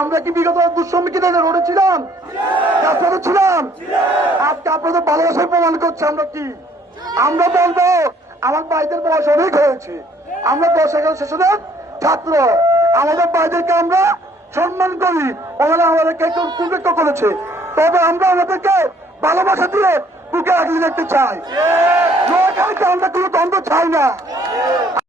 আমরা কি বিগত দুঃসম্মুখীন রোডে ছিলাম, ছিলাম? আজকে আপনাদের ভালোবাসায় প্রমাণ করছে আমরা কি। আমরা বলবো আমার ভাইদের বয়স অনেক হয়েছে, আমরা 10 11 সেশনের ছাত্র, আমাদের ভাইদেরকে আমরা সম্মান করি, ওনারা আমাদেরকে একটু উপেক্ষা করেছে, তবে আমরা আমাদেরকে ভালোবাসা দিয়ে বুকে আগলে দেখতে চাই। আমরা কোনো দ্বন্দ্ব চাই না।